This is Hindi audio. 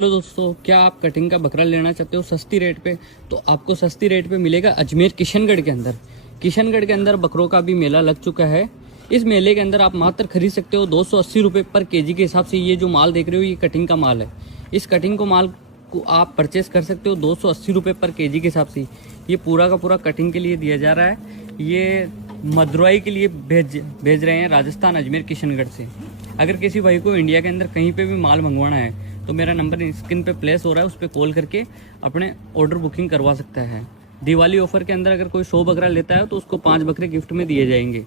हेलो दोस्तों, क्या आप कटिंग का बकरा लेना चाहते हो सस्ती रेट पे? तो आपको सस्ती रेट पे मिलेगा अजमेर किशनगढ़ के अंदर। किशनगढ़ के अंदर बकरों का भी मेला लग चुका है। इस मेले के अंदर आप मात्र खरीद सकते हो 280 रुपये पर केजी के हिसाब से। ये जो माल देख रहे हो ये कटिंग का माल है। इस कटिंग को माल को आप परचेस कर सकते हो 280 रुपये पर केजी के हिसाब से। ये पूरा का पूरा कटिंग के लिए दिया जा रहा है। ये मदुरई के लिए भेज रहे हैं, राजस्थान अजमेर किशनगढ़ से। अगर किसी भाई को इंडिया के अंदर कहीं पे भी माल मंगवाना है तो मेरा नंबर स्क्रीन पे प्लेस हो रहा है, उस पर कॉल करके अपने ऑर्डर बुकिंग करवा सकता है। दिवाली ऑफर के अंदर अगर कोई 100 बकरा लेता है तो उसको 5 बकरे गिफ्ट में दिए जाएंगे।